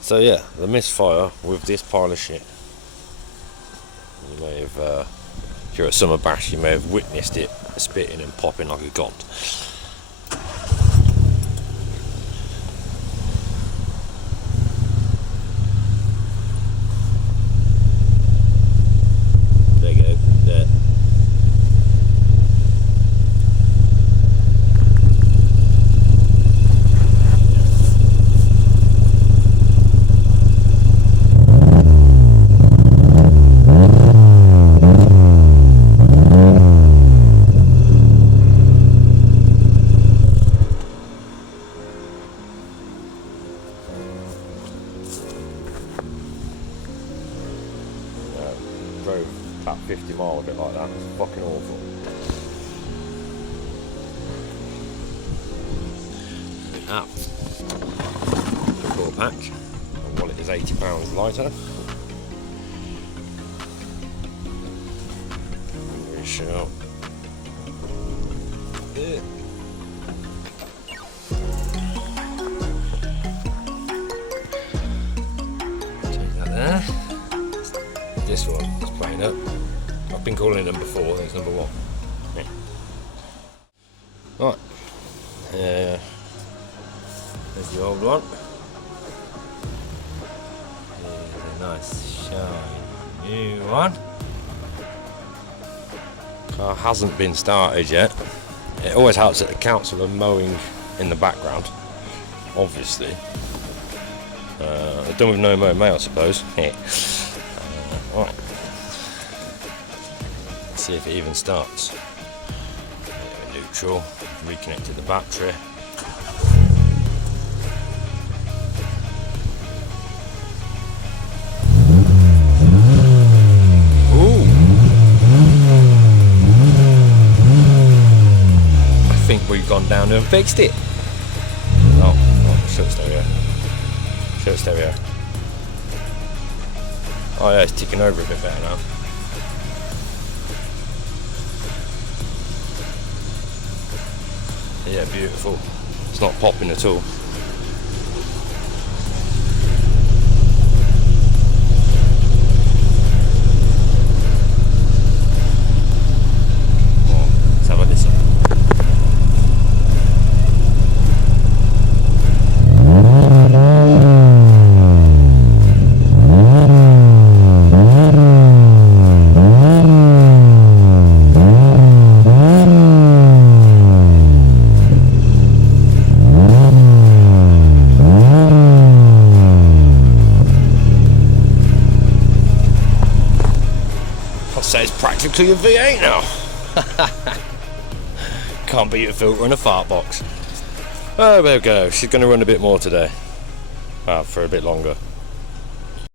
So yeah, the misfire with this pile of shit. You may have, if you're at Summer Bash, you may have witnessed it spitting and popping like a god. There you go, there. Drove about 50 miles a bit like that. It's fucking awful. Up. Core pack. My wallet is £80 lighter. We shall. Yeah. Take that there. This one is playing up. I've been calling them before, I think it's number one. Yeah. Right. There's the old one. Here's a nice shiny new one. Car hasn't been started yet. It always helps that the council are mowing in the background, obviously. Done with no mow May, I suppose. Right. Let's see if it even starts. Neutral. Reconnected the battery. Ooh. I think we've gone down and fixed it. Oh, shirt stereo. Shirt stereo. Oh yeah, it's ticking over a bit better now. Yeah, beautiful. It's not popping at all. Oh, let's have a listen. So it's practically a V8 now. Can't beat a filter in a fart box. Oh, there we go. She's going to run a bit more today. For a bit longer.